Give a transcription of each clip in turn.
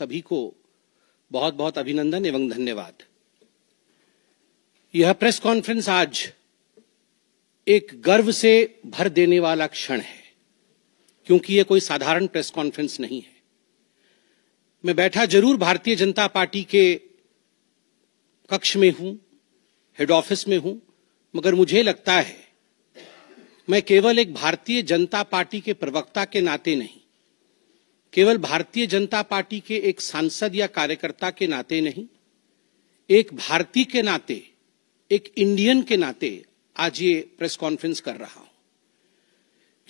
सभी को बहुत बहुत अभिनंदन एवं धन्यवाद। यह प्रेस कॉन्फ्रेंस आज एक गर्व से भर देने वाला क्षण है, क्योंकि यह कोई साधारण प्रेस कॉन्फ्रेंस नहीं है। मैं बैठा जरूर भारतीय जनता पार्टी के कक्ष में हूं, हेड ऑफिस में हूं, मगर मुझे लगता है मैं केवल एक भारतीय जनता पार्टी के प्रवक्ता के नाते नहीं, केवल भारतीय जनता पार्टी के एक सांसद या कार्यकर्ता के नाते नहीं, एक भारतीय के नाते, एक इंडियन के नाते आज ये प्रेस कॉन्फ्रेंस कर रहा हूं।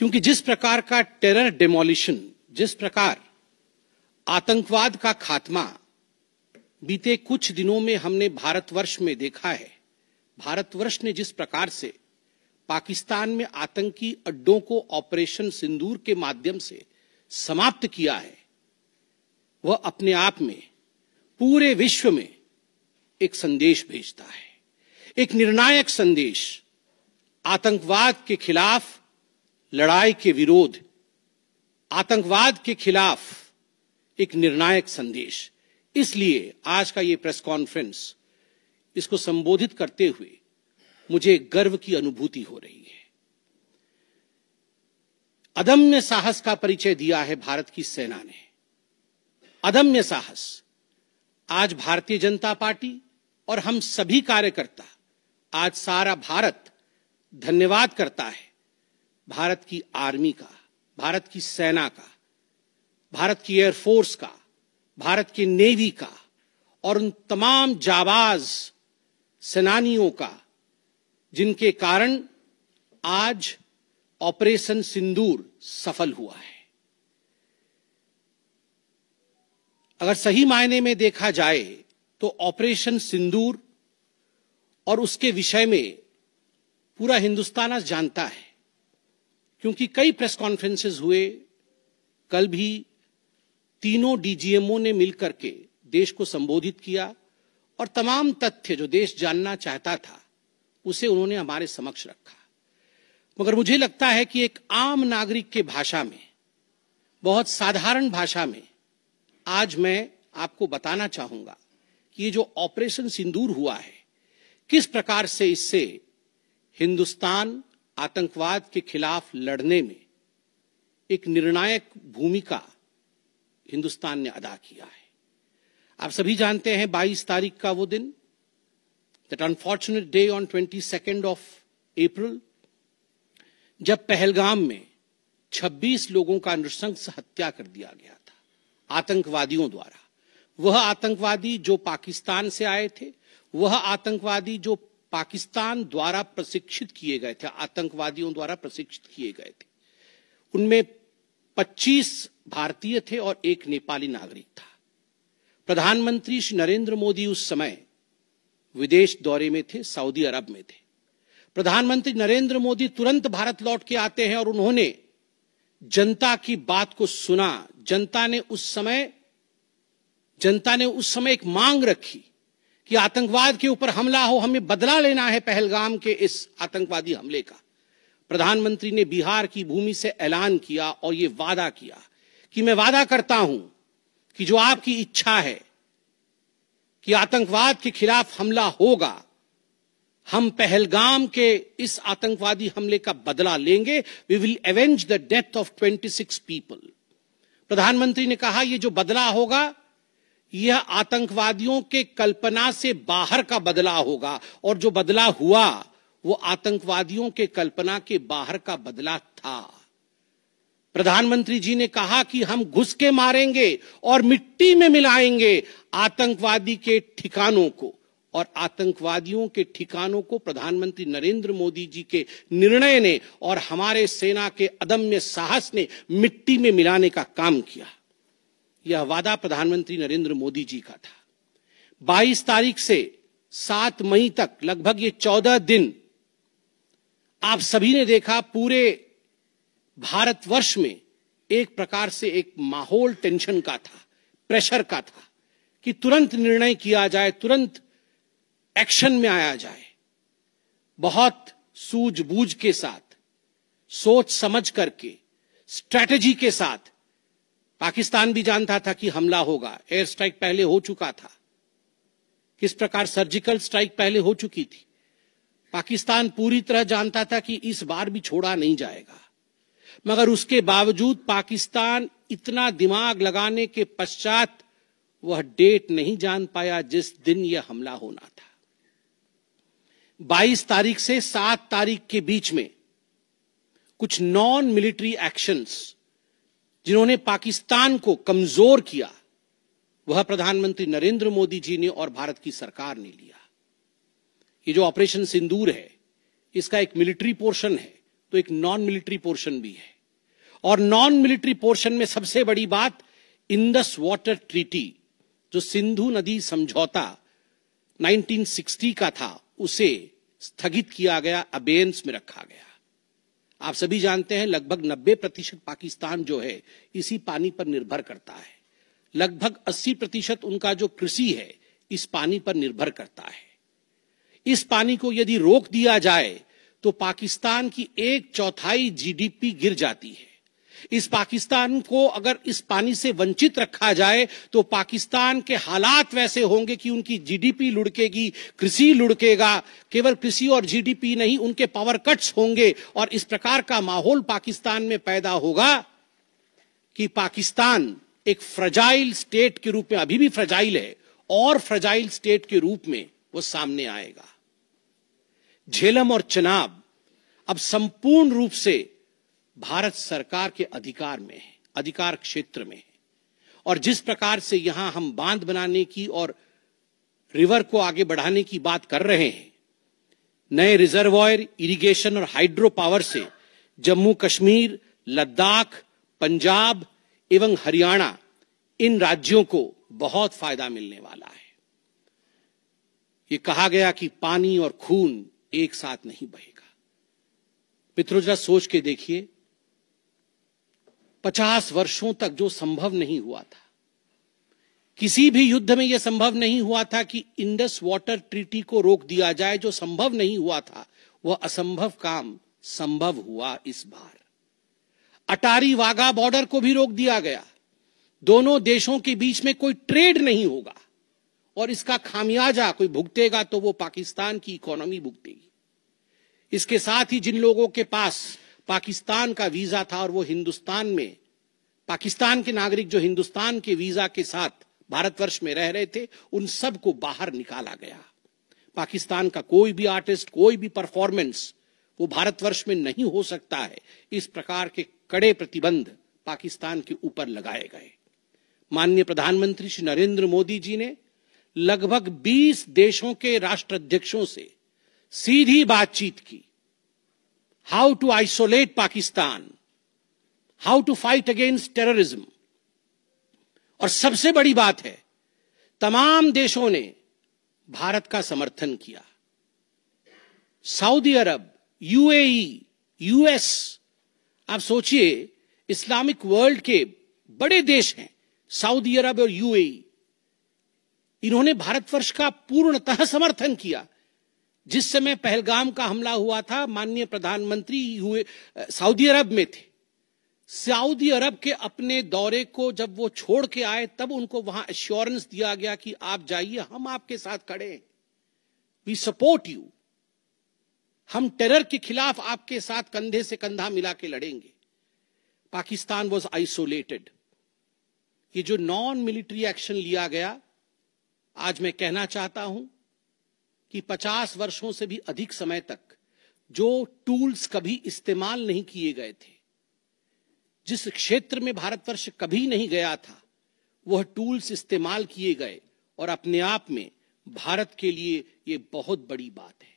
क्योंकि जिस प्रकार का टेरर डेमोलिशन, जिस प्रकार आतंकवाद का खात्मा बीते कुछ दिनों में हमने भारतवर्ष में देखा है, भारतवर्ष ने जिस प्रकार से पाकिस्तान में आतंकी अड्डों को ऑपरेशन सिंदूर के माध्यम से समाप्त किया है, वह अपने आप में पूरे विश्व में एक संदेश भेजता है, एक निर्णायक संदेश। आतंकवाद के खिलाफ लड़ाई के विरोध, आतंकवाद के खिलाफ एक निर्णायक संदेश। इसलिए आज का ये प्रेस कॉन्फ्रेंस, इसको संबोधित करते हुए मुझे गर्व की अनुभूति हो रही है। अदम्य साहस का परिचय दिया है भारत की सेना ने, अदम्य साहस। आज भारतीय जनता पार्टी और हम सभी कार्यकर्ता, आज सारा भारत धन्यवाद करता है भारत की आर्मी का, भारत की सेना का, भारत की एयरफोर्स का, भारत की नेवी का और उन तमाम जाबाज सेनानियों का जिनके कारण आज ऑपरेशन सिंदूर सफल हुआ है। अगर सही मायने में देखा जाए तो ऑपरेशन सिंदूर और उसके विषय में पूरा हिंदुस्तान आज जानता है, क्योंकि कई प्रेस कॉन्फ्रेंसेस हुए। कल भी तीनों डीजीएमओ ने मिलकर के देश को संबोधित किया और तमाम तथ्य जो देश जानना चाहता था उसे उन्होंने हमारे समक्ष रखा। मगर मुझे लगता है कि एक आम नागरिक के भाषा में, बहुत साधारण भाषा में आज मैं आपको बताना चाहूंगा कि ये जो ऑपरेशन सिंदूर हुआ है, किस प्रकार से इससे हिंदुस्तान आतंकवाद के खिलाफ लड़ने में एक निर्णायक भूमिका हिंदुस्तान ने अदा किया है। आप सभी जानते हैं 22 तारीख का वो दिन, that unfortunate day on 22 of April, जब पहलगाम में 26 लोगों का नृशंस हत्या कर दिया गया था आतंकवादियों द्वारा। वह आतंकवादी जो पाकिस्तान से आए थे, वह आतंकवादी जो पाकिस्तान द्वारा प्रशिक्षित किए गए थे, आतंकवादियों द्वारा प्रशिक्षित किए गए थे। उनमें 25 भारतीय थे और एक नेपाली नागरिक था। प्रधानमंत्री श्री नरेंद्र मोदी उस समय विदेश दौरे में थे, सऊदी अरब में थे। प्रधानमंत्री नरेंद्र मोदी तुरंत भारत लौट के आते हैं और उन्होंने जनता की बात को सुना। जनता ने उस समय एक मांग रखी कि आतंकवाद के ऊपर हमला हो, हमें बदला लेना है पहलगाम के इस आतंकवादी हमले का। प्रधानमंत्री ने बिहार की भूमि से ऐलान किया और ये वादा किया कि मैं वादा करता हूं कि जो आपकी इच्छा है कि आतंकवाद के खिलाफ हमला होगा, हम पहलगाम के इस आतंकवादी हमले का बदला लेंगे। We will avenge the death of 26 people. प्रधानमंत्री ने कहा यह जो बदला होगा, यह आतंकवादियों के कल्पना से बाहर का बदला होगा, और जो बदला हुआ वो आतंकवादियों के कल्पना के बाहर का बदला था। प्रधानमंत्री जी ने कहा कि हम घुस के मारेंगे और मिट्टी में मिलाएंगे आतंकवादी के ठिकानों को, और आतंकवादियों के ठिकानों को प्रधानमंत्री नरेंद्र मोदी जी के निर्णय ने और हमारे सेना के अदम्य साहस ने मिट्टी में मिलाने का काम किया। यह वादा प्रधानमंत्री नरेंद्र मोदी जी का था। 22 तारीख से 7 मई तक लगभग ये 14 दिन आप सभी ने देखा, पूरे भारतवर्ष में एक प्रकार से एक माहौल टेंशन का था, प्रेशर का था कि तुरंत निर्णय किया जाए, तुरंत एक्शन में आया जाए। बहुत सूझबूझ के साथ, सोच समझ करके, स्ट्रैटेजी के साथ पाकिस्तान भी जानता था कि हमला होगा, एयर स्ट्राइक पहले हो चुका था, किस प्रकार सर्जिकल स्ट्राइक पहले हो चुकी थी। पाकिस्तान पूरी तरह जानता था कि इस बार भी छोड़ा नहीं जाएगा, मगर उसके बावजूद पाकिस्तान इतना दिमाग लगाने के पश्चात वह डेट नहीं जान पाया जिस दिन यह हमला होना था। 22 तारीख से 7 तारीख के बीच में कुछ नॉन मिलिट्री एक्शंस जिन्होंने पाकिस्तान को कमजोर किया, वह प्रधानमंत्री नरेंद्र मोदी जी ने और भारत की सरकार ने लिया। ये जो ऑपरेशन सिंदूर है, इसका एक मिलिट्री पोर्शन है तो एक नॉन मिलिट्री पोर्शन भी है। और नॉन मिलिट्री पोर्शन में सबसे बड़ी बात इंडस वाटर ट्रीटी, जो सिंधु नदी समझौता 1960 का था, उसे स्थगित किया गया, अबेयंस में रखा गया। आप सभी जानते हैं लगभग 90% पाकिस्तान जो है इसी पानी पर निर्भर करता है। लगभग 80% उनका जो कृषि है इस पानी पर निर्भर करता है। इस पानी को यदि रोक दिया जाए तो पाकिस्तान की 1/4 जीडीपी गिर जाती है। इस पाकिस्तान को अगर इस पानी से वंचित रखा जाए तो पाकिस्तान के हालात वैसे होंगे कि उनकी जीडीपी लुढ़केगी, कृषि लुढ़केगा। केवल कृषि और जीडीपी नहीं, उनके पावर कट्स होंगे और इस प्रकार का माहौल पाकिस्तान में पैदा होगा कि पाकिस्तान एक फ्रजाइल स्टेट के रूप में, अभी भी फ्रजाइल है, और फ्रजाइल स्टेट के रूप में वो सामने आएगा। झेलम और चनाब अब संपूर्ण रूप से भारत सरकार के अधिकार में है, अधिकार क्षेत्र में है। और जिस प्रकार से यहां हम बांध बनाने की और रिवर को आगे बढ़ाने की बात कर रहे हैं, नए रिजर्वॉयर, इरिगेशन और हाइड्रो पावर से जम्मू कश्मीर, लद्दाख, पंजाब एवं हरियाणा, इन राज्यों को बहुत फायदा मिलने वाला है। ये कहा गया कि पानी और खून एक साथ नहीं बहेगा। मित्रों, जरा सोच के देखिए, 50 वर्षों तक जो संभव नहीं हुआ था, किसी भी युद्ध में यह संभव नहीं हुआ था कि इंडस वाटर ट्रीटी को रोक दिया जाए। जो संभव नहीं हुआ था वह असंभव काम संभव हुआ इस बार। अटारी वाघा बॉर्डर को भी रोक दिया गया। दोनों देशों के बीच में कोई ट्रेड नहीं होगा और इसका खामियाजा कोई भुगतेगा तो वो पाकिस्तान की इकोनॉमी भुगतेगी। इसके साथ ही जिन लोगों के पास पाकिस्तान का वीजा था और वो हिंदुस्तान में, पाकिस्तान के नागरिक जो हिंदुस्तान के वीजा के साथ भारतवर्ष में रह रहे थे, उन सब को बाहर निकाला गया। पाकिस्तान का कोई भी आर्टिस्ट, कोई भी परफॉर्मेंस वो भारतवर्ष में नहीं हो सकता है। इस प्रकार के कड़े प्रतिबंध पाकिस्तान के ऊपर लगाए गए। माननीय प्रधानमंत्री श्री नरेंद्र मोदी जी ने लगभग 20 देशों के राष्ट्राध्यक्षों से सीधी बातचीत की। How to isolate Pakistan, how to fight against terrorism. और सबसे बड़ी बात है, तमाम देशों ने भारत का समर्थन किया। सऊदी अरब, यूएई, यूएस, आप सोचिए इस्लामिक वर्ल्ड के बड़े देश हैं सऊदी अरब और यूएई, इन्होंने भारतवर्ष का पूर्णतः समर्थन किया। जिस समय पहलगाम का हमला हुआ था, माननीय प्रधानमंत्री सऊदी अरब में थे। सऊदी अरब के अपने दौरे को जब वो छोड़ के आए, तब उनको वहां एश्योरेंस दिया गया कि आप जाइए, हम आपके साथ खड़े हैं, वी सपोर्ट यू, हम टेरर के खिलाफ आपके साथ कंधे से कंधा मिला के लड़ेंगे। Pakistan was isolated. ये जो नॉन मिलिट्री एक्शन लिया गया, आज मैं कहना चाहता हूं कि 50 वर्षों से भी अधिक समय तक जो टूल्स कभी इस्तेमाल नहीं किए गए थे, जिस क्षेत्र में भारतवर्ष कभी नहीं गया था, वह टूल्स इस्तेमाल किए गए और अपने आप में भारत के लिए यह बहुत बड़ी बात है।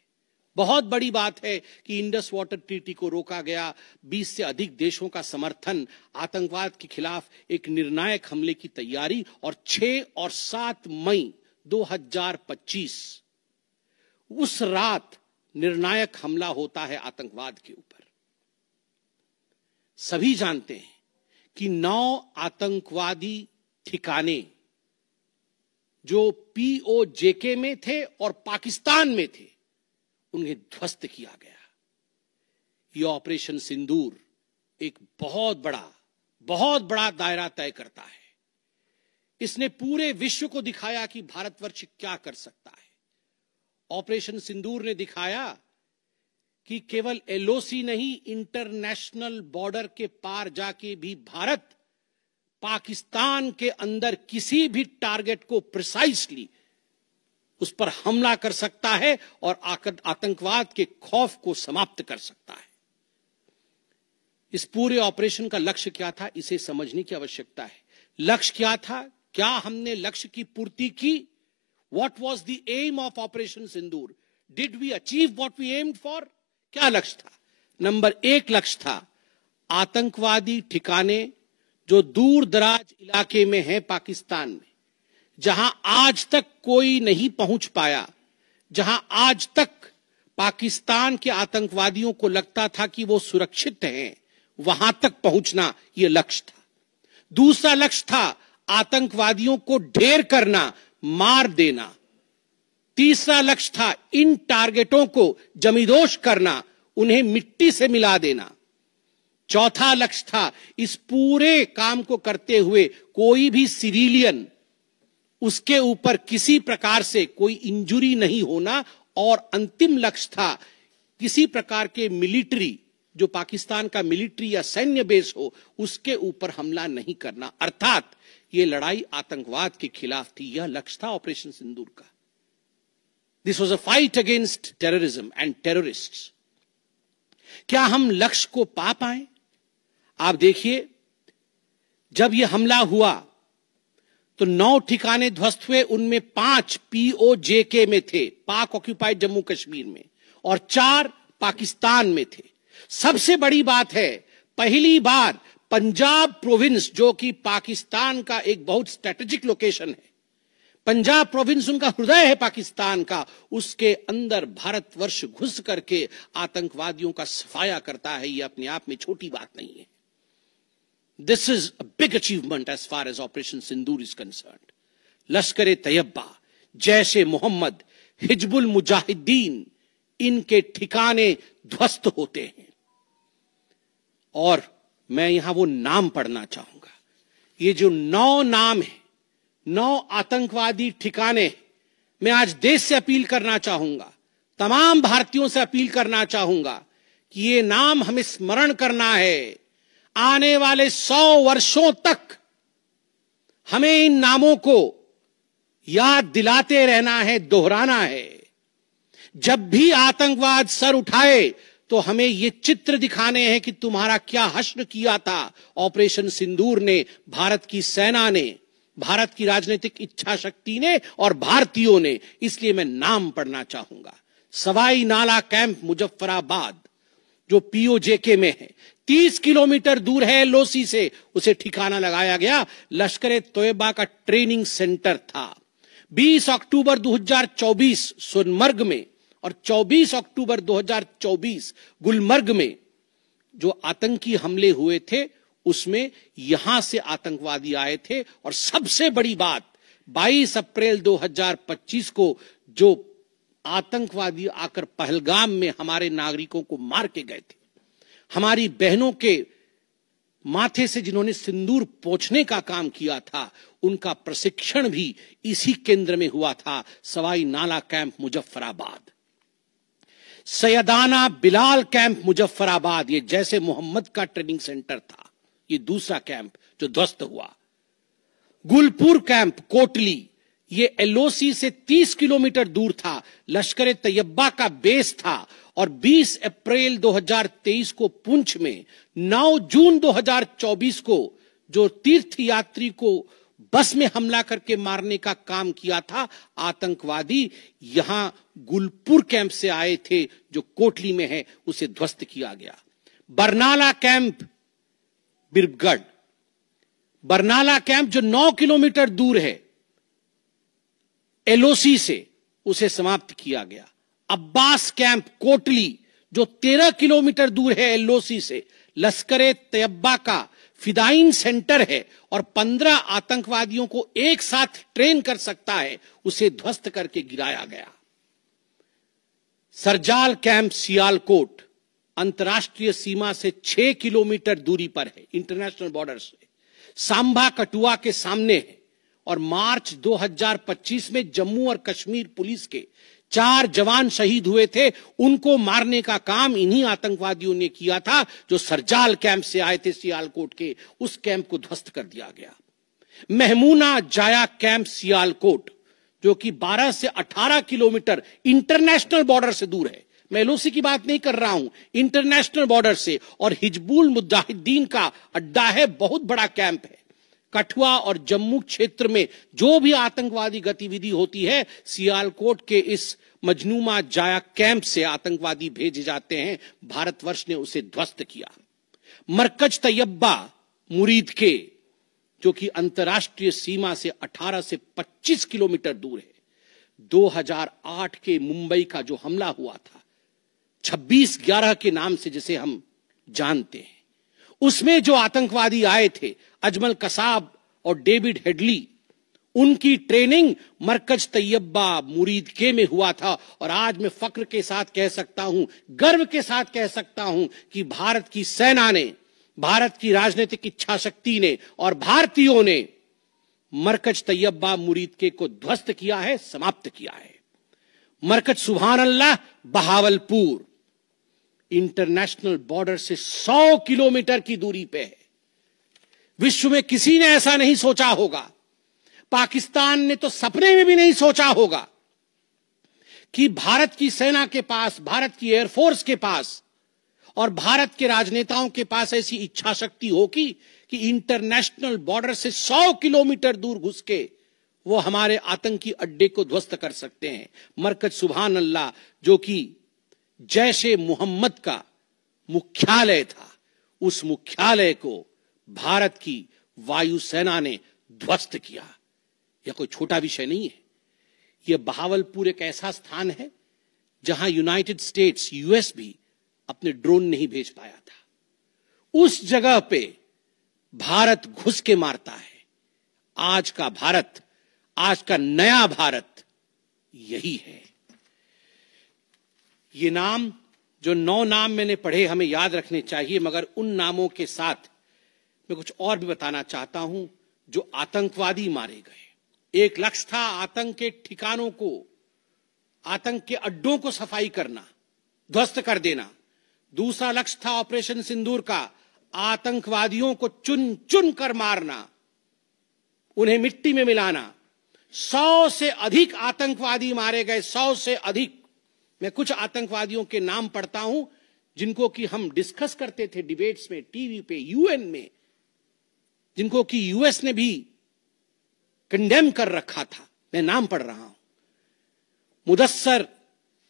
बहुत बड़ी बात है कि इंडस वाटर ट्रीटी को रोका गया। 20 से अधिक देशों का समर्थन, आतंकवाद के खिलाफ एक निर्णायक हमले की तैयारी, और 6 और 7 मई 2025 उस रात निर्णायक हमला होता है आतंकवाद के ऊपर। सभी जानते हैं कि 9 आतंकवादी ठिकाने जो पीओजेके में थे और पाकिस्तान में थे, उन्हें ध्वस्त किया गया। यह ऑपरेशन सिंदूर एक बहुत बहुत बड़ा दायरा तय करता है। इसने पूरे विश्व को दिखाया कि भारतवर्ष क्या कर सकता है। ऑपरेशन सिंदूर ने दिखाया कि केवल एलओसी नहीं, इंटरनेशनल बॉर्डर के पार जाके भी भारत पाकिस्तान के अंदर किसी भी टारगेट को प्रिसाइसली उस पर हमला कर सकता है और आतंकवाद के खौफ को समाप्त कर सकता है। इस पूरे ऑपरेशन का लक्ष्य क्या था, इसे समझने की आवश्यकता है। लक्ष्य क्या था? क्या हमने लक्ष्य की पूर्ति की? What was the aim of operation Sindoor? Did we achieve what we aimed for? क्या लक्ष्य था? नंबर 1 लक्ष्य था आतंकवादी ठिकाने जो दूर दराज इलाके में है पाकिस्तान में, जहां आज तक कोई नहीं पहुंच पाया, जहां आज तक पाकिस्तान के आतंकवादियों को लगता था कि वो सुरक्षित हैं, वहां तक पहुंचना यह लक्ष्य था। दूसरा लक्ष्य था आतंकवादियों को ढेर करना, मार देना। तीसरा लक्ष्य था इन टारगेटों को जमींदोज करना, उन्हें मिट्टी से मिला देना। चौथा लक्ष्य था इस पूरे काम को करते हुए कोई भी सिविलियन, उसके ऊपर किसी प्रकार से कोई इंजुरी नहीं होना। और अंतिम लक्ष्य था किसी प्रकार के मिलिट्री, जो पाकिस्तान का मिलिट्री या सैन्य बेस हो, उसके ऊपर हमला नहीं करना। अर्थात यह लड़ाई आतंकवाद के खिलाफ थी। यह लक्ष्य था ऑपरेशन सिंदूर का। This was a fight against terrorism and terrorists. क्या हम लक्ष्य को पा पाए? आप देखिए, जब यह हमला हुआ तो 9 ठिकाने ध्वस्त हुए, उनमें 5 POJK में थे, पाक ऑक्यूपाइड जम्मू कश्मीर में, और 4 पाकिस्तान में थे। सबसे बड़ी बात है, पहली बार पंजाब प्रोविंस, जो कि पाकिस्तान का एक बहुत स्ट्रेटेजिक लोकेशन है, पंजाब प्रोविंस उनका हृदय है पाकिस्तान का, उसके अंदर भारतवर्ष घुस करके आतंकवादियों का सफाया करता है। यह अपने आप में छोटी बात नहीं है। This is a big achievement as far as Operation Sindoor is concerned. Lashkar-e-Taiba, Jaish-e-Mohammed, Hizbul Mujahideen, इनके ठिकाने ध्वस्त होते हैं। और मैं यहां वो नाम पढ़ना चाहूंगा। ये जो 9 नाम है, 9 आतंकवादी ठिकाने, मैं आज देश से अपील करना चाहूंगा, तमाम भारतीयों से अपील करना चाहूंगा कि ये नाम हमें स्मरण करना है। आने वाले 100 वर्षों तक हमें इन नामों को याद दिलाते रहना है, दोहराना है। जब भी आतंकवाद सर उठाए तो हमें ये चित्र दिखाने हैं कि तुम्हारा क्या हश्र किया था ऑपरेशन सिंदूर ने, भारत की सेना ने, भारत की राजनीतिक इच्छा शक्ति ने और भारतीयों ने। इसलिए मैं नाम पढ़ना चाहूंगा। सवाई नाला कैंप मुजफ्फराबाद, जो POJK में है, 30 किलोमीटर दूर है एलओसी से, उसे ठिकाना लगाया गया। लश्कर-ए-तैयबा का ट्रेनिंग सेंटर था। 20 अक्टूबर 2024 सोनमर्ग में और 24 अक्टूबर 2024 गुलमर्ग में जो आतंकी हमले हुए थे, उसमें यहां से आतंकवादी आए थे। और सबसे बड़ी बात, 22 अप्रैल 2025 को जो आतंकवादी आकर पहलगाम में हमारे नागरिकों को मार के गए थे, हमारी बहनों के माथे से जिन्होंने सिंदूर पोंछने का काम किया था, उनका प्रशिक्षण भी इसी केंद्र में हुआ था, सवाई नाला कैंप मुजफ्फराबाद। सैयदाना बिलाल कैंप मुजफ्फराबाद, ये जैसे मोहम्मद का ट्रेनिंग सेंटर था, ये दूसरा कैंप जो ध्वस्त हुआ। गुलपुर कैंप कोटली, ये एलओसी से 30 किलोमीटर दूर था, लश्कर-ए-तैयबा का बेस था। और 20 अप्रैल 2023 को पुंछ में, 9 जून 2024 को जो तीर्थ यात्री को बस में हमला करके मारने का काम किया था आतंकवादी, यहां गुलपुर कैंप से आए थे जो कोटली में है, उसे ध्वस्त किया गया। बरनाला कैंप बिरगढ़, बरनाला कैंप जो 9 किलोमीटर दूर है एलओसी से, उसे समाप्त किया गया। अब्बास कैंप कोटली जो 13 किलोमीटर दूर है एलओसी से, लश्कर-ए-तैयबा का फिदाइन सेंटर है और 15 आतंकवादियों को एक साथ ट्रेन कर सकता है, उसे ध्वस्त करके गिराया गया। सरजाल कैंप सियालकोट, अंतर्राष्ट्रीय सीमा से 6 किलोमीटर दूरी पर है, इंटरनेशनल बॉर्डर से। सांबा कठुआ के सामने है। और मार्च 2025 में जम्मू और कश्मीर पुलिस के 4 जवान शहीद हुए थे। उनको मारने का काम इन्हीं आतंकवादियों ने किया था जो सरजाल कैंप से आए थे, सियालकोट के। उस कैंप को ध्वस्त कर दिया गया। महमूना जाया कैंप सियालकोट, जो कि 12 से 18 किलोमीटर इंटरनेशनल बॉर्डर से दूर है। मैं एलओसी की बात नहीं कर रहा हूं, इंटरनेशनल बॉर्डर से। और हिजबुल मुजाहिदीन का अड्डा है, बहुत बड़ा कैंप है। कठुआ और जम्मू क्षेत्र में जो भी आतंकवादी गतिविधि होती है, सियालकोट के इस मजनूमा जाया कैंप से आतंकवादी भेजे जाते हैं। भारतवर्ष ने उसे ध्वस्त किया। मरकज तैयबा मुरीद के, जो कि अंतर्राष्ट्रीय सीमा से 18 से 25 किलोमीटर दूर है। 2008 के मुंबई का जो हमला हुआ था, 26/11 के नाम से जिसे हम जानते हैं, उसमें जो आतंकवादी आए थे, अजमल कसाब और डेविड हेडली, उनकी ट्रेनिंग मरकज तैयबा मुरीद के में हुआ था। और आज मैं फक्र के साथ कह सकता हूं, गर्व के साथ कह सकता हूं कि भारत की सेना ने, भारत की राजनीतिक इच्छा शक्ति ने और भारतीयों ने मरकज तैयबा मुरीद के को ध्वस्त किया है, समाप्त किया है। मरकज सुभान अल्लाह बहावलपुर इंटरनेशनल बॉर्डर से 100 किलोमीटर की दूरी पे है। विश्व में किसी ने ऐसा नहीं सोचा होगा, पाकिस्तान ने तो सपने में भी नहीं सोचा होगा कि भारत की सेना के पास, भारत की एयरफोर्स के पास और भारत के राजनेताओं के पास ऐसी इच्छा शक्ति होगी कि इंटरनेशनल बॉर्डर से 100 किलोमीटर दूर घुस के वो हमारे आतंकी अड्डे को ध्वस्त कर सकते हैं। मरकज सुभान अल्लाह, जो कि जैशे मोहम्मद का मुख्यालय था, उस मुख्यालय को भारत की वायुसेना ने ध्वस्त किया। यह कोई छोटा विषय नहीं है। यह बहावलपुर एक ऐसा स्थान है जहां यूनाइटेड स्टेट्स, यूएस भी अपने ड्रोन नहीं भेज पाया था। उस जगह पे भारत घुस के मारता है। आज का भारत, आज का नया भारत यही है। ये नाम, जो 9 नाम मैंने पढ़े, हमें याद रखने चाहिए, मगर उन नामों के साथ मैं कुछ और भी बताना चाहता हूं। जो आतंकवादी मारे गए, एक लक्ष्य था आतंक के ठिकानों को, आतंक के अड्डों को सफाई करना, ध्वस्त कर देना। दूसरा लक्ष्य था ऑपरेशन सिंदूर का, आतंकवादियों को चुन चुन कर मारना, उन्हें मिट्टी में मिलाना। 100 से अधिक आतंकवादी मारे गए, 100 से अधिक। मैं कुछ आतंकवादियों के नाम पढ़ता हूं जिनको कि हम डिस्कस करते थे डिबेट्स में, टीवी पे, यूएन में, जिनको कि यूएस ने भी कंडेम कर रखा था। मैं नाम पढ़ रहा हूं। मुदस्सर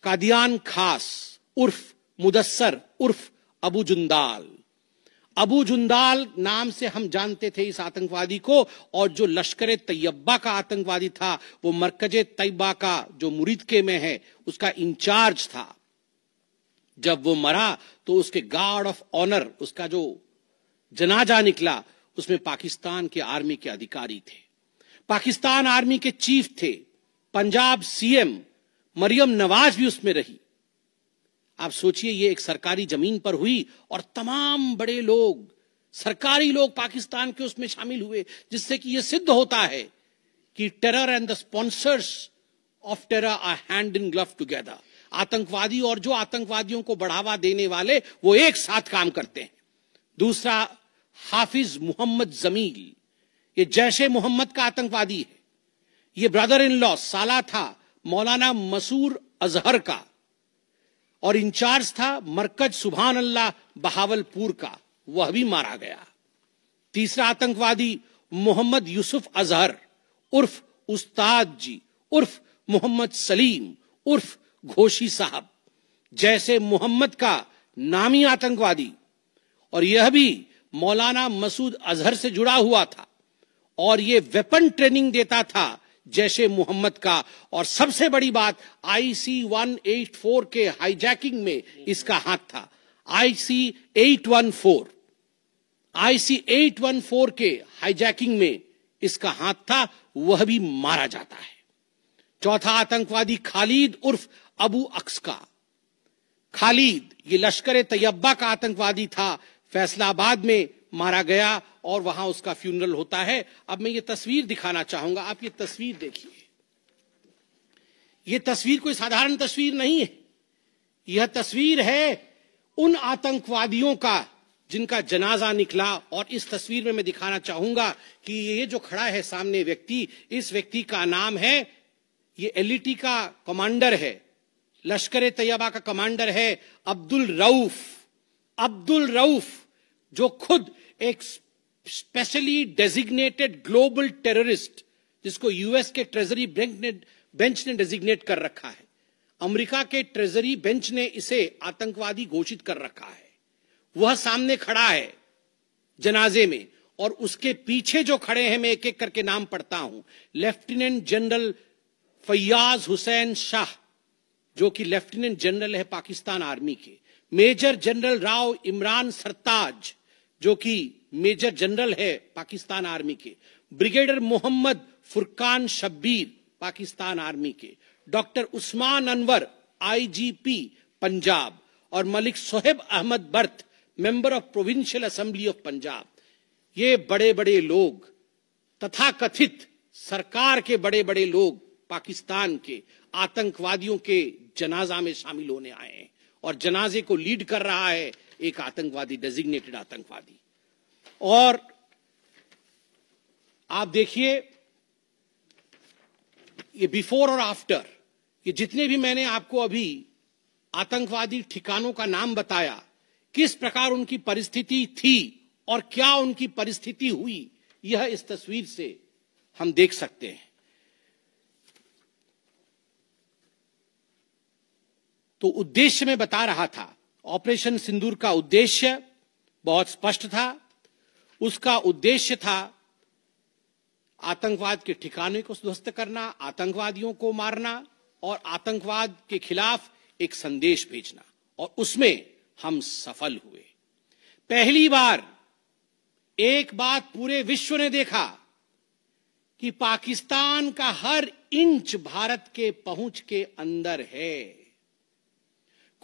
कादियान खास उर्फ मुदस्सर उर्फ अबू जुंदाल। अबू जुंदाल नाम से हम जानते थे इस आतंकवादी को। और जो लश्कर तैयबा का आतंकवादी था, वो मरकज तैयबा का जो मुरीद के में है, उसका इंचार्ज था। जब वो मरा तो उसके गार्ड ऑफ ऑनर, उसका जो जनाजा निकला, उसमें पाकिस्तान के आर्मी के अधिकारी थे, पाकिस्तान आर्मी के चीफ थे, पंजाब सीएम मरियम नवाज भी उसमें रही। आप सोचिए, ये एक सरकारी जमीन पर हुई और तमाम बड़े लोग, सरकारी लोग पाकिस्तान के उसमें शामिल हुए, जिससे कि यह सिद्ध होता है कि terror and the sponsors of terror are hand in glove together. आतंकवादी और जो आतंकवादियों को बढ़ावा देने वाले, वो एक साथ काम करते हैं। दूसरा, हाफिज मोहम्मद जमील, ये जैशे मोहम्मद का आतंकवादी है। ये ब्रदर इन लॉ, साला था मौलाना मसूर अजहर का, और इंचार्ज था मरकज सुभान अल्लाह बहावलपुर का, वह भी मारा गया। तीसरा आतंकवादी मोहम्मद यूसुफ अजहर उर्फ उस्ताद जी उर्फ मोहम्मद सलीम उर्फ घोशी साहब, जैसे मोहम्मद का नामी आतंकवादी, और यह भी मौलाना मसूद अजहर से जुड़ा हुआ था और यह वेपन ट्रेनिंग देता था जैशे मोहम्मद का। और सबसे बड़ी बात, IC 184 के हाईजैकिंग में इसका हाथ था। IC 814 के हाईजैकिंग में इसका हाथ था, वह भी मारा जाता है। चौथा आतंकवादी खालिद उर्फ अबू अक्स का। खालिद, ये लश्कर तैयबा का आतंकवादी था, फैसलाबाद में मारा गया और वहां उसका फ्यूनरल होता है। अब मैं ये तस्वीर दिखाना चाहूंगा, आप ये तस्वीर देखिए। ये तस्वीर कोई साधारण तस्वीर नहीं है, यह तस्वीर है उन आतंकवादियों का जिनका जनाजा निकला। और इस तस्वीर में मैं दिखाना चाहूंगा कि ये जो खड़ा है सामने व्यक्ति, इस व्यक्ति का नाम है, ये एलईटी का कमांडर है, लश्कर तैयबा का कमांडर है अब्दुल रऊफ। अब्दुल रऊफ जो खुद एक स्पेशली डेजिग्नेटेड ग्लोबल टेररिस्ट, जिसको यूएस के ट्रेजरी बेंच ने डेजिग्नेट कर रखा है, अमेरिका के ट्रेजरी बेंच ने इसे आतंकवादी घोषित कर रखा है, वह सामने खड़ा है जनाजे में। और उसके पीछे जो खड़े हैं, मैं एक एक करके नाम पढ़ता हूं। लेफ्टिनेंट जनरल फैयाज हुसैन शाह, जो कि लेफ्टिनेंट जनरल है पाकिस्तान आर्मी के। मेजर जनरल राव इमरान सरताज, जो कि मेजर जनरल है पाकिस्तान आर्मी के। ब्रिगेडियर मोहम्मद फुरकान शब्बीर, पाकिस्तान आर्मी के। Doctor Usman Anwar, IGP Punjab. और Malik Sohaib Ahmed Barth, member of provincial assembly of Punjab. ये बड़े बड़े लोग, तथाकथित सरकार के बड़े बड़े लोग, पाकिस्तान के आतंकवादियों के जनाजा में शामिल होने आए हैं। और जनाजे को लीड कर रहा है एक आतंकवादी, डेजिग्नेटेड आतंकवादी। और आप देखिए ये बिफोर और आफ्टर, ये जितने भी मैंने आपको अभी आतंकवादी ठिकानों का नाम बताया, किस प्रकार उनकी परिस्थिति थी और क्या उनकी परिस्थिति हुई, यह इस तस्वीर से हम देख सकते हैं। तो उद्देश्य में बता रहा था, ऑपरेशन सिंदूर का उद्देश्य बहुत स्पष्ट था। उसका उद्देश्य था आतंकवाद के ठिकाने को ध्वस्त करना, आतंकवादियों को मारना और आतंकवाद के खिलाफ एक संदेश भेजना। और उसमें हम सफल हुए। पहली बार एक बात पूरे विश्व ने देखा कि पाकिस्तान का हर इंच भारत के पहुंच के अंदर है।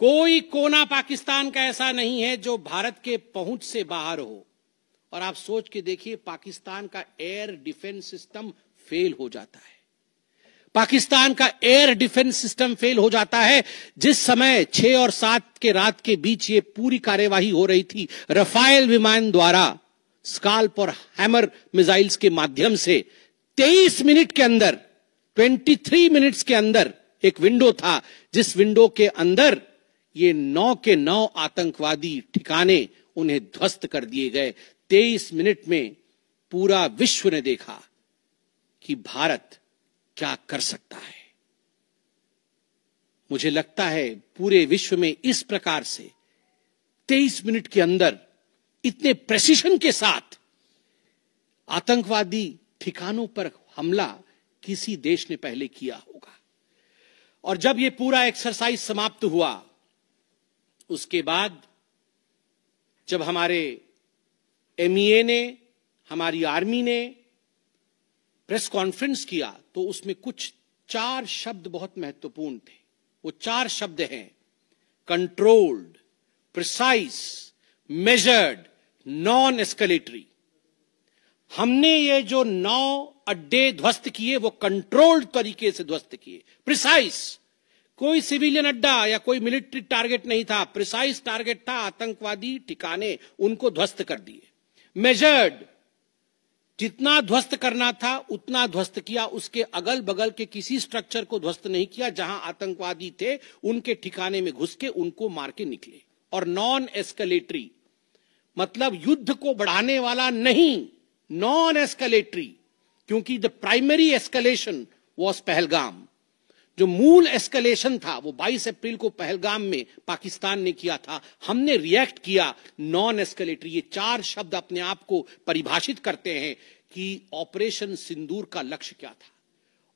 कोई कोना पाकिस्तान का ऐसा नहीं है जो भारत के पहुंच से बाहर हो। और आप सोच के देखिए, पाकिस्तान का एयर डिफेंस सिस्टम फेल हो जाता है। पाकिस्तान का एयर डिफेंस सिस्टम फेल हो जाता है। जिस समय 6 और 7 के रात के बीच ये पूरी कार्यवाही हो रही थी, रफाल विमान द्वारा स्काल्प और हैमर मिसाइल्स के माध्यम से 23 मिनट के अंदर, 23 मिनट्स के अंदर एक विंडो था, जिस विंडो के अंदर ये 9 के 9 आतंकवादी ठिकाने उन्हें ध्वस्त कर दिए गए। 23 मिनट में पूरा विश्व ने देखा कि भारत क्या कर सकता है। मुझे लगता है पूरे विश्व में इस प्रकार से 23 मिनट के अंदर इतने प्रेसिशन के साथ आतंकवादी ठिकानों पर हमला किसी देश ने पहले किया होगा। और जब यह पूरा एक्सरसाइज समाप्त हुआ, उसके बाद जब हमारे एमईए ने, हमारी आर्मी ने प्रेस कॉन्फ्रेंस किया, तो उसमें कुछ 4 शब्द बहुत महत्वपूर्ण थे। वो 4 शब्द हैं controlled, precise, measured, non escalatory. हमने ये जो 9 अड्डे ध्वस्त किए वो कंट्रोल्ड तरीके से ध्वस्त किए। प्रिसाइज, कोई सिविलियन अड्डा या कोई मिलिट्री टारगेट नहीं था, प्रिसाइज टारगेट था, आतंकवादी ठिकाने, उनको ध्वस्त कर दिए। मेजर्ड, जितना ध्वस्त करना था उतना ध्वस्त किया, उसके अगल बगल के किसी स्ट्रक्चर को ध्वस्त नहीं किया। जहां आतंकवादी थे उनके ठिकाने में घुस के उनको मार के निकले। और नॉन एस्केलेटरी मतलब युद्ध को बढ़ाने वाला नहीं, नॉन एस्केलेटरी, क्योंकि the primary escalation was Pahalgam. जो मूल एस्केलेशन था वो 22 अप्रैल को पहलगाम में पाकिस्तान ने किया था। हमने रिएक्ट किया नॉन एस्केलेटरी। ये 4 शब्द अपने आप को परिभाषित करते हैं कि ऑपरेशन सिंदूर का लक्ष्य क्या था।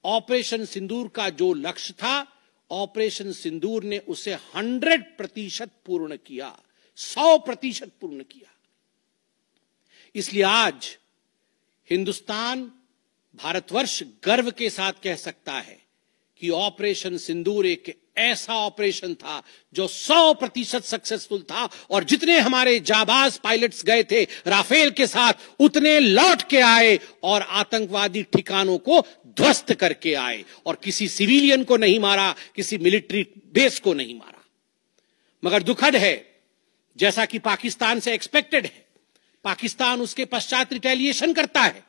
ऑपरेशन सिंदूर का जो लक्ष्य था, ऑपरेशन सिंदूर ने उसे 100% पूर्ण किया, 100% पूर्ण किया। इसलिए आज हिंदुस्तान, भारतवर्ष गर्व के साथ कह सकता है कि ऑपरेशन सिंदूर एक ऐसा ऑपरेशन था जो 100% सक्सेसफुल था, और जितने हमारे जाबाज पायलट्स गए थे राफेल के साथ उतने लौट के आए और आतंकवादी ठिकानों को ध्वस्त करके आए, और किसी सिविलियन को नहीं मारा, किसी मिलिट्री बेस को नहीं मारा। मगर दुखद है, जैसा कि पाकिस्तान से एक्सपेक्टेड है, पाकिस्तान उसके पश्चात रिटेलिएशन करता है,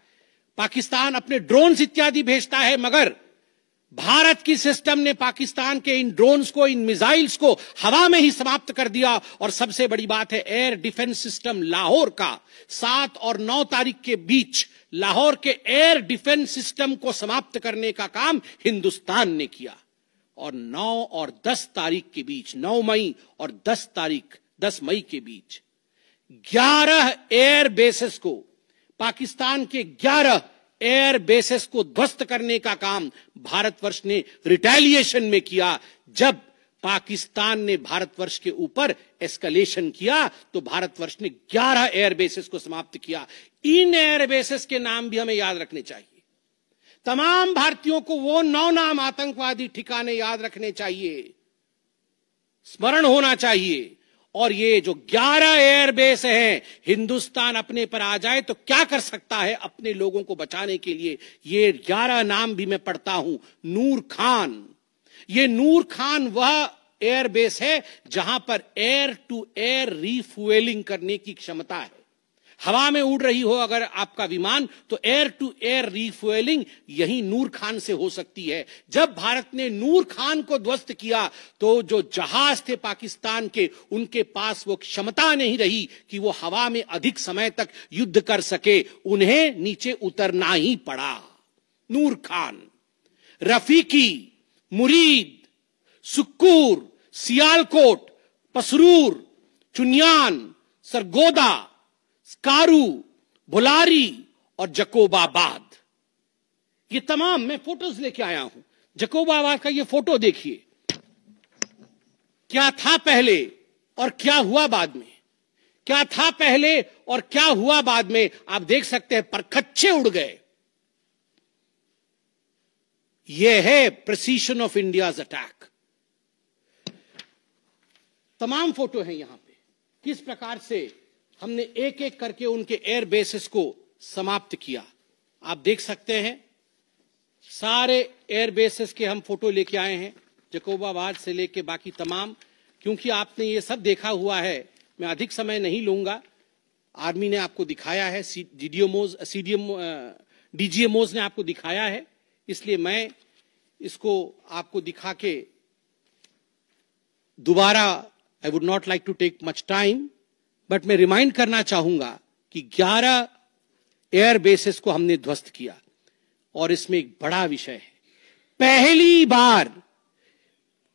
पाकिस्तान अपने ड्रोन्स इत्यादि भेजता है, मगर भारत की सिस्टम ने पाकिस्तान के इन ड्रोन्स को, इन मिसाइल्स को हवा में ही समाप्त कर दिया। और सबसे बड़ी बात है, एयर डिफेंस सिस्टम लाहौर का 7 और 9 तारीख के बीच लाहौर के एयर डिफेंस सिस्टम को समाप्त करने का काम हिंदुस्तान ने किया। और 9 और 10 तारीख के बीच, 9 मई और 10 मई के बीच 11 एयर बेसेस को, पाकिस्तान के 11 एयर बेसेस को ध्वस्त करने का काम भारतवर्ष ने रिटेलिएशन में किया। जब पाकिस्तान ने भारतवर्ष के ऊपर एस्केलेशन किया तो भारतवर्ष ने 11 एयर बेसेस को समाप्त किया। इन एयर बेसेस के नाम भी हमें याद रखने चाहिए। तमाम भारतीयों को वो 9 नाम आतंकवादी ठिकाने याद रखने चाहिए, स्मरण होना चाहिए। और ये जो 11 एयरबेस हैं, हिंदुस्तान अपने पर आ जाए तो क्या कर सकता है अपने लोगों को बचाने के लिए। ये 11 नाम भी मैं पढ़ता हूं। नूर खान, ये नूर खान वह एयरबेस है जहां पर एयर टू एयर रीफ्यूएलिंग करने की क्षमता है। हवा में उड़ रही हो अगर आपका विमान, तो एयर टू एयर रीफ्यूएलिंग यही नूर खान से हो सकती है। जब भारत ने नूर खान को ध्वस्त किया तो जो जहाज थे पाकिस्तान के, उनके पास वो क्षमता नहीं रही कि वो हवा में अधिक समय तक युद्ध कर सके, उन्हें नीचे उतरना ही पड़ा। नूर खान, रफीकी, मुरीद, सुक्कूर, सियालकोट, पसरूर, चुनियान, सरगोदा, स्कारू, भुलारी और जकोबाबाद, ये तमाम मैं फोटोज लेके आया हूं। जकोबाबाद का ये फोटो देखिए, क्या था पहले और क्या हुआ बाद में, क्या था पहले और क्या हुआ बाद में। आप देख सकते हैं परखच्चे उड़ गए। यह है प्रिसीशन ऑफ इंडियाज अटैक। तमाम फोटो हैं यहां पे, किस प्रकार से हमने एक एक करके उनके एयर बेसेस को समाप्त किया। आप देख सकते हैं सारे एयर बेसेस के हम फोटो लेके आए हैं, जकोबाबाद से लेके बाकी तमाम। क्योंकि आपने ये सब देखा हुआ है, मैं अधिक समय नहीं लूंगा। आर्मी ने आपको दिखाया है, डीजीएमओज ने आपको दिखाया है, इसलिए मैं इसको आपको दिखा के दोबारा, I would not like to take much time, but मैं रिमाइंड करना चाहूंगा कि 11 एयर बेसेस को हमने ध्वस्त किया। और इसमें एक बड़ा विषय है, पहली बार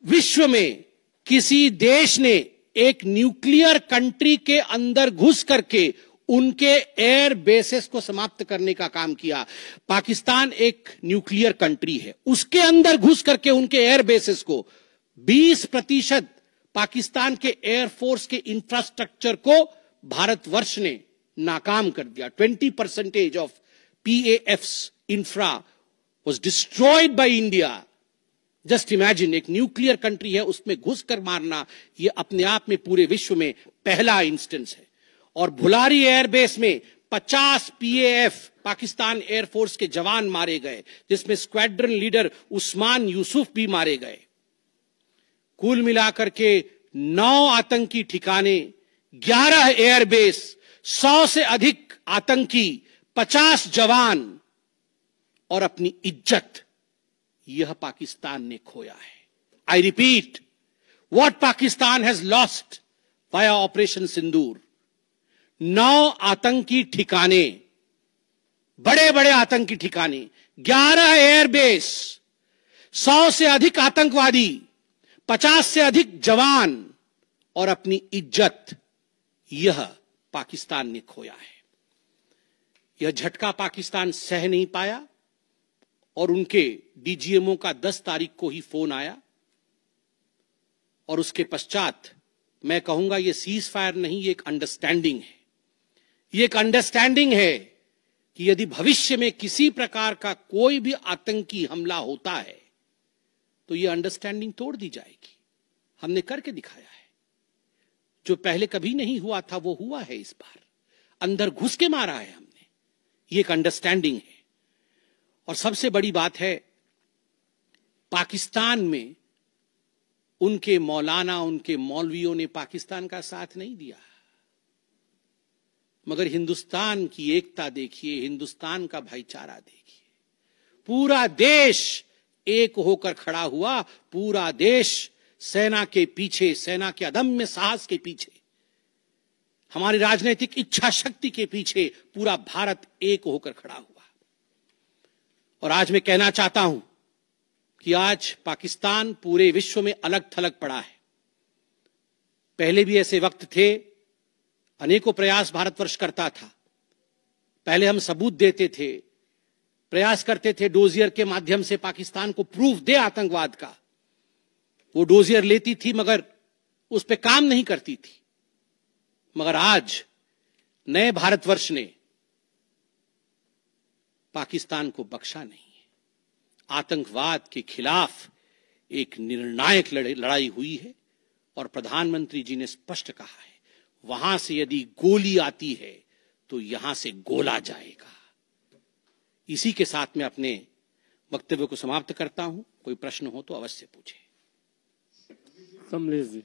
विश्व में किसी देश ने एक न्यूक्लियर कंट्री के अंदर घुस करके उनके एयर बेसेस को समाप्त करने का काम किया। पाकिस्तान एक न्यूक्लियर कंट्री है, उसके अंदर घुस करके उनके एयर बेसेस को 20% पाकिस्तान के एयरफोर्स के इंफ्रास्ट्रक्चर को भारतवर्ष ने नाकाम कर दिया। 20% of PAF's infra was destroyed by India. Just imagine, एक न्यूक्लियर कंट्री है, उसमें घुसकर मारना, यह अपने आप में पूरे विश्व में पहला इंस्टेंस है। और भुलारी एयरबेस में 50 PAF पाकिस्तान एयरफोर्स के जवान मारे गए, जिसमें स्क्वाड्रन लीडर उस्मान यूसुफ भी मारे गए। कुल मिलाकर के 9 आतंकी ठिकाने, 11 एयरबेस, 100 से अधिक आतंकी, 50 जवान और अपनी इज्जत, यह पाकिस्तान ने खोया है। I repeat, what Pakistan has lost via operation Sindoor. 9 आतंकी ठिकाने, बड़े बड़े आतंकी ठिकाने, 11 एयरबेस, 100 से अधिक आतंकवादी, 50 से अधिक जवान और अपनी इज्जत, यह पाकिस्तान ने खोया है। यह झटका पाकिस्तान सह नहीं पाया और उनके डीजीएमओ का 10 तारीख को ही फोन आया। और उसके पश्चात मैं कहूंगा यह सीज फायर नहीं, यह एक अंडरस्टैंडिंग है। यह एक अंडरस्टैंडिंग है कि यदि भविष्य में किसी प्रकार का कोई भी आतंकी हमला होता है तो ये अंडरस्टैंडिंग तोड़ दी जाएगी। हमने करके दिखाया है, जो पहले कभी नहीं हुआ था वो हुआ है इस बार, अंदर घुस के मारा है हमने, ये एक अंडरस्टैंडिंग है। और सबसे बड़ी बात है, पाकिस्तान में उनके मौलाना, उनके मौलवियों ने पाकिस्तान का साथ नहीं दिया, मगर हिंदुस्तान की एकता देखिए, हिंदुस्तान का भाईचारा देखिए, पूरा देश एक होकर खड़ा हुआ, पूरा देश सेना के पीछे, सेना के अदम्य साहस के पीछे, हमारी राजनीतिक इच्छा शक्ति के पीछे पूरा भारत एक होकर खड़ा हुआ। और आज मैं कहना चाहता हूं कि आज पाकिस्तान पूरे विश्व में अलग थलग पड़ा है। पहले भी ऐसे वक्त थे, अनेकों प्रयास भारतवर्ष करता था। पहले हम सबूत देते थे, प्रयास करते थे डोजियर के माध्यम से पाकिस्तान को प्रूफ दे आतंकवाद का। वो डोजियर लेती थी मगर उस पर काम नहीं करती थी। मगर आज नए भारतवर्ष ने पाकिस्तान को बख्शा नहीं है। आतंकवाद के खिलाफ एक निर्णायक लड़ाई हुई है और प्रधानमंत्री जी ने स्पष्ट कहा है, वहां से यदि गोली आती है तो यहां से गोला जाएगा। इसी के साथ मैं अपने वक्तव्य को समाप्त करता हूं। कोई प्रश्न हो तो अवश्य पूछें। कमलेश जी।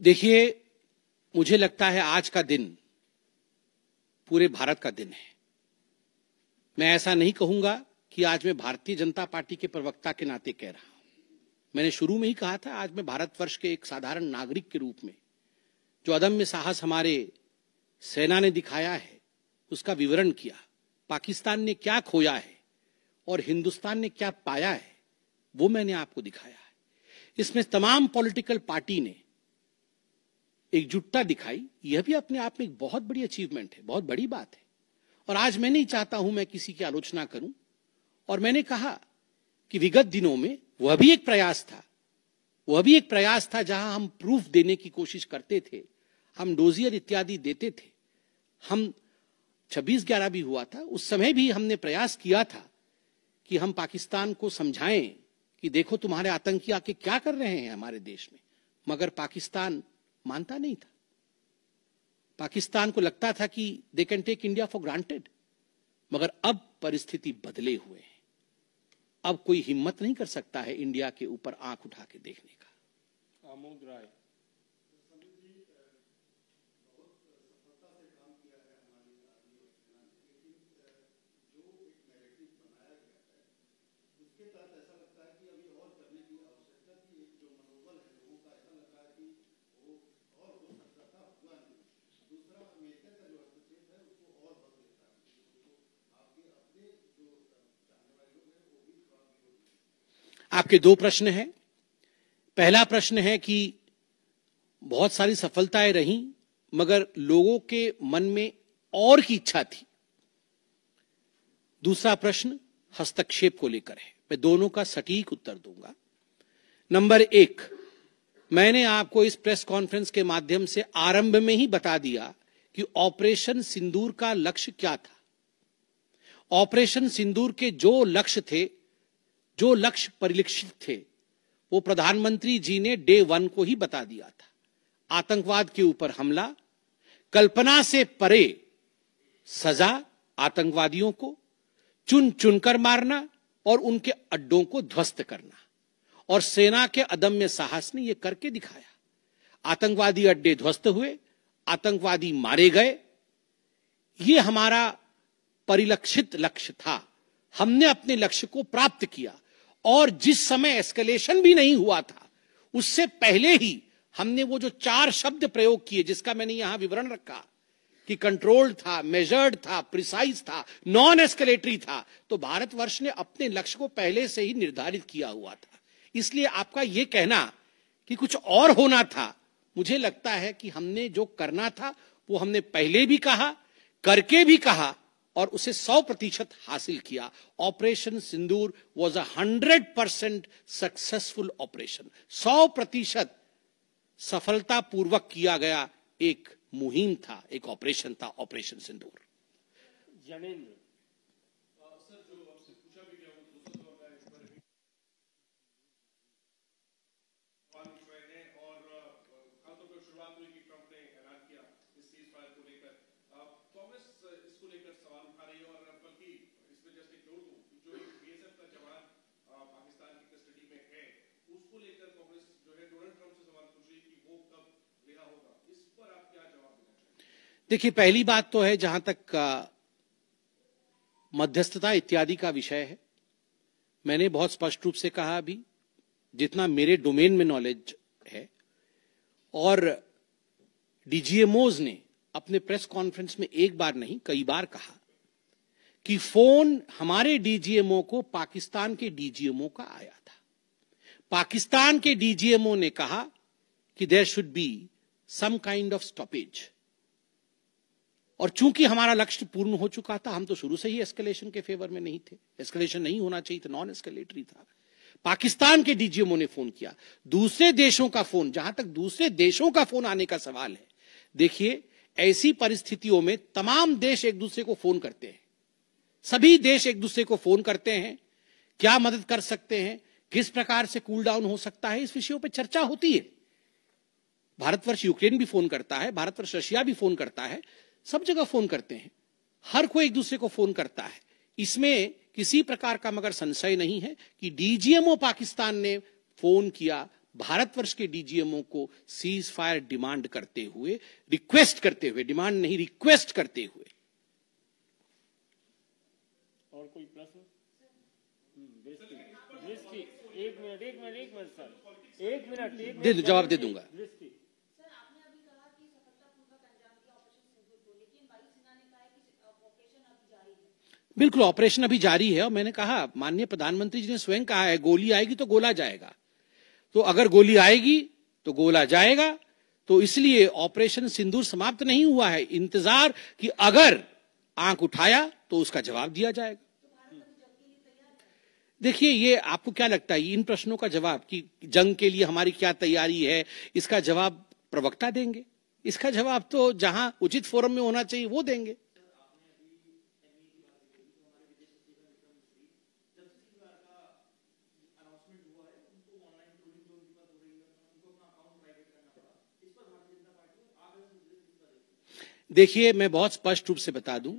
देखिए, मुझे लगता है आज का दिन पूरे भारत का दिन है। मैं ऐसा नहीं कहूंगा कि आज मैं भारतीय जनता पार्टी के प्रवक्ता के नाते कह रहा हूं। मैंने शुरू में ही कहा था, आज मैं भारतवर्ष के एक साधारण नागरिक के रूप में जो अदम्य साहस हमारे सेना ने दिखाया है उसका विवरण किया। पाकिस्तान ने क्या खोया है और हिंदुस्तान ने क्या पाया है वो मैंने आपको दिखाया है। इसमें तमाम पॉलिटिकल पार्टी ने एकजुटता दिखाई, यह भी अपने आप में एक बहुत बड़ी अचीवमेंट है, बहुत बड़ी बात है। और आज मैं नहीं चाहता हूं मैं किसी की आलोचना करूं, और मैंने कहा कि विगत दिनों में वह भी एक प्रयास था जहां हम प्रूफ देने की कोशिश करते थे, हम डोजियर इत्यादि देते थे। हम 26/11 भी हुआ था, उस समय भी हमने प्रयास किया था कि हम पाकिस्तान को समझाएं कि देखो तुम्हारे आतंकी आके क्या कर रहे हैं हमारे देश में, मगर पाकिस्तान मानता नहीं था। पाकिस्तान को लगता था कि they can take India for granted. मगर अब परिस्थिति बदले हुए हैं। अब कोई हिम्मत नहीं कर सकता है इंडिया के ऊपर आंख उठा के देखने का। आमोद राय। आपके दो प्रश्न हैं। पहला प्रश्न है कि बहुत सारी सफलताएं रहीं मगर लोगों के मन में और की इच्छा थी। दूसरा प्रश्न हस्तक्षेप को लेकर है। मैं दोनों का सटीक उत्तर दूंगा। नंबर 1, मैंने आपको इस प्रेस कॉन्फ्रेंस के माध्यम से आरंभ में ही बता दिया कि ऑपरेशन सिंदूर का लक्ष्य क्या था। ऑपरेशन सिंदूर के जो लक्ष्य थे, जो लक्ष्य परिलक्षित थे, वो प्रधानमंत्री जी ने डे 1 को ही बता दिया था। आतंकवाद के ऊपर हमला, कल्पना से परे सजा आतंकवादियों को, चुन चुनकर मारना और उनके अड्डों को ध्वस्त करना। और सेना के अदम्य साहस ने यह करके दिखाया। आतंकवादी अड्डे ध्वस्त हुए, आतंकवादी मारे गए। यह हमारा परिलक्षित लक्ष्य था। हमने अपने लक्ष्य को प्राप्त किया। और जिस समय एस्केलेशन भी नहीं हुआ था, उससे पहले ही हमने वो जो 4 शब्द प्रयोग किए, जिसका मैंने यहां विवरण रखा कि कंट्रोल्ड था, मेजर्ड था, प्रिसाइज था, नॉन एस्केलेटरी था, तो भारतवर्ष ने अपने लक्ष्य को पहले से ही निर्धारित किया हुआ था। इसलिए आपका यह कहना कि कुछ और होना था, मुझे लगता है कि हमने जो करना था वो हमने पहले भी कहा, करके भी कहा और उसे 100% हासिल किया। Operation Sindoor was 100% successful operation. 100% सफलतापूर्वक किया गया एक मुहिम था, एक ऑपरेशन था ऑपरेशन सिंदूर। जनेंद्र देखिए, पहली बात तो है, जहां तक मध्यस्थता इत्यादि का विषय है, मैंने बहुत स्पष्ट रूप से कहा अभी, जितना मेरे डोमेन में नॉलेज है, और डीजीएमओज ने अपने प्रेस कॉन्फ्रेंस में एक बार नहीं कई बार कहा कि फोन हमारे डीजीएमओ को पाकिस्तान के डीजीएमओ का आया था। पाकिस्तान के डीजीएमओ ने कहा कि there should be some kind of stoppage, और चूंकि हमारा लक्ष्य पूर्ण हो चुका था, हम तो शुरू से ही एस्केलेशन के फेवर में नहीं थे, एस्केलेशन नहीं होना चाहिए था, नॉन एस्केलेटरी था। पाकिस्तान के डीजीएमओ ने फोन किया। दूसरे देशों का फोन, जहां तक दूसरे देशों का फोन आने का सवाल है, देखिए ऐसी परिस्थितियों में तमाम देश एक दूसरे को फोन करते हैं, सभी देश एक दूसरे को फोन करते हैं, क्या मदद कर सकते हैं, किस प्रकार से कूल डाउन हो सकता है, इस विषयों पर चर्चा होती है। भारतवर्ष यूक्रेन भी फोन करता है, भारतवर्ष रशिया भी फोन करता है, सब जगह फोन करते हैं, हर कोई एक दूसरे को फोन करता है। इसमें किसी प्रकार का मगर संशय नहीं है कि डीजीएमओ पाकिस्तान ने फोन किया भारतवर्ष के डीजीएमओ को सीज फायर डिमांड करते हुए, रिक्वेस्ट करते हुए, डिमांड नहीं रिक्वेस्ट करते हुए। और कोई प्रश्न? एक मिनट सर, एक मिनट दे दो, जवाब दे दूंगा। बिल्कुल, ऑपरेशन अभी जारी है, और मैंने कहा, माननीय प्रधानमंत्री जी ने स्वयं कहा है, गोली आएगी तो गोला जाएगा। तो अगर गोली आएगी तो गोला जाएगा, तो इसलिए ऑपरेशन सिंदूर समाप्त नहीं हुआ है। इंतजार कि अगर आंख उठाया तो उसका जवाब दिया जाएगा। देखिए, ये आपको क्या लगता है, इन प्रश्नों का जवाब कि जंग के लिए हमारी क्या तैयारी है, इसका जवाब प्रवक्ता देंगे। इसका जवाब तो जहां उचित फोरम में होना चाहिए वो देंगे। देखिए, मैं बहुत स्पष्ट रूप से बता दूं,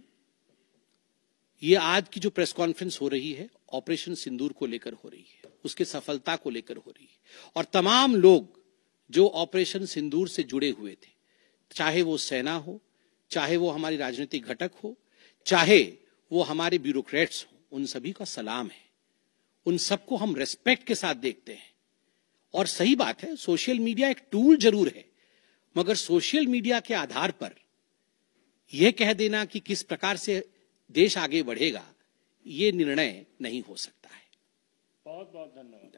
ये आज की जो प्रेस कॉन्फ्रेंस हो रही है, ऑपरेशन सिंदूर को लेकर हो रही है, उसके सफलता को लेकर हो रही है, और तमाम लोग जो ऑपरेशन सिंदूर से जुड़े हुए थे, चाहे वो सेना हो, चाहे वो हमारी राजनीतिक घटक हो, चाहे वो हमारे ब्यूरोक्रेट्स हो, उन सभी का सलाम है। उन सबको हम रेस्पेक्ट के साथ देखते हैं। और सही बात है, सोशल मीडिया एक टूल जरूर है, मगर सोशल मीडिया के आधार पर यह कह देना कि किस प्रकार से देश आगे बढ़ेगा, ये निर्णय नहीं हो सकता है। बहुत बहुत धन्यवाद।